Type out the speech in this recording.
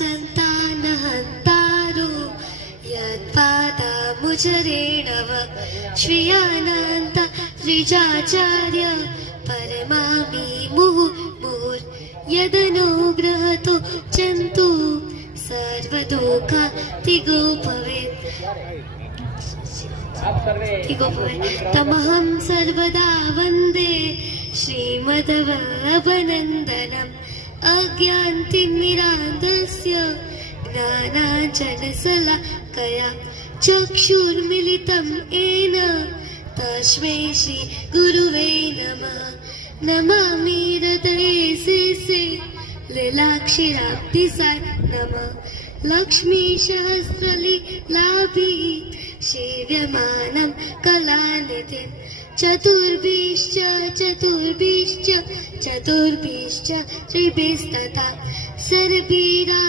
संतानहन्तारो यत्पादामुचरेणव श्रियानन्त त्रिजाचार्य परमामि मुहुर्मुहुर्यदनुग्रहतो जन्तु सर्वदुःखातिगो भवेत् तमहं सर्वदा वन्दे श्रीमद्वल्लभनन्दनम् अज्ञानतिमिरान्धस्य ज्ञानाञ्जनशलाकया चक्षुर्मिलितं येन तस्मै श्रीगुरुवे नमः। नमामि हृदये शेषे लीलाक्षराब्धिसाय नमः। लक्ष्मीसहस्रलीलाभिः सेव्यमानं कलानिधिं चतुर्भिश्च चतुर्भिश्च चतुर्भिश्च श्रीभिस्तथा सर्वैरा